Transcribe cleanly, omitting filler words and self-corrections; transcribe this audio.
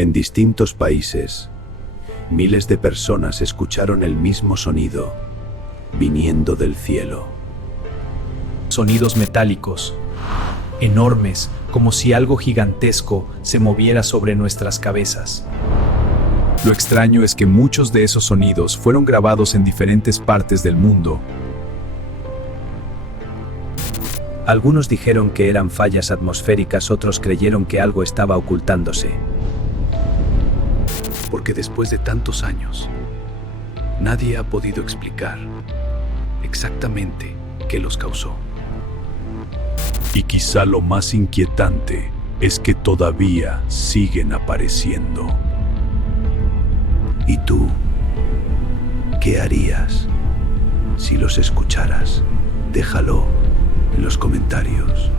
En distintos países, miles de personas escucharon el mismo sonido, viniendo del cielo. Sonidos metálicos, enormes, como si algo gigantesco se moviera sobre nuestras cabezas. Lo extraño es que muchos de esos sonidos fueron grabados en diferentes partes del mundo. Algunos dijeron que eran fallas atmosféricas, otros creyeron que algo estaba ocultándose. Porque después de tantos años, nadie ha podido explicar exactamente qué los causó. Y quizá lo más inquietante es que todavía siguen apareciendo. ¿Y tú? ¿Qué harías si los escucharas? Déjalo en los comentarios.